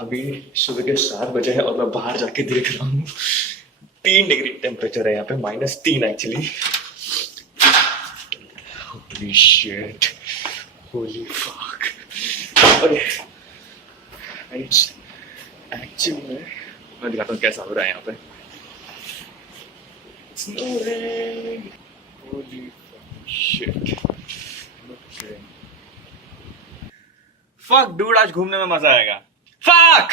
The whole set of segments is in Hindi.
अभी सुबह के 7 बजे है और मैं बाहर जाके देख रहा हूँ 3 डिग्री टेम्परेचर है यहाँ पे, -3 actually. Holy shit, Holi fuck. अरे एक्चुअली मैं दिखाता हूँ कैसा हो रहा है यहाँ पे। Snowing. Holy shit. Fuck dude, आज घूमने में मजा आएगा। Fuck!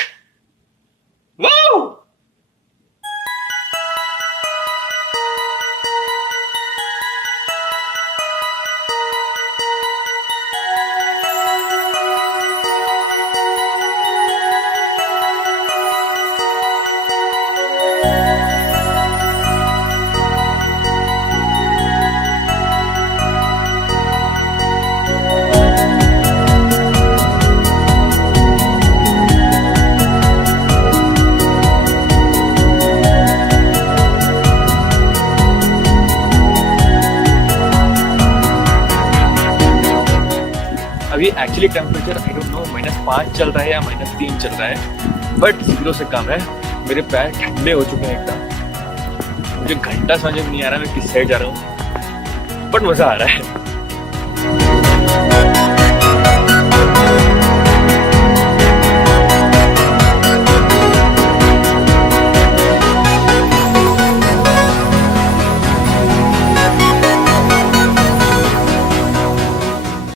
Woo! अभी actually temperature I don't know -5 चल रहा है या -3 चल रहा है, बट 0 से कम है। मेरे पैर ठंडे हो चुके हैं एकदम। मुझे घंटा समझ में नहीं आ रहा मैं किस साइड जा रहा हूँ, बट मजा आ रहा है।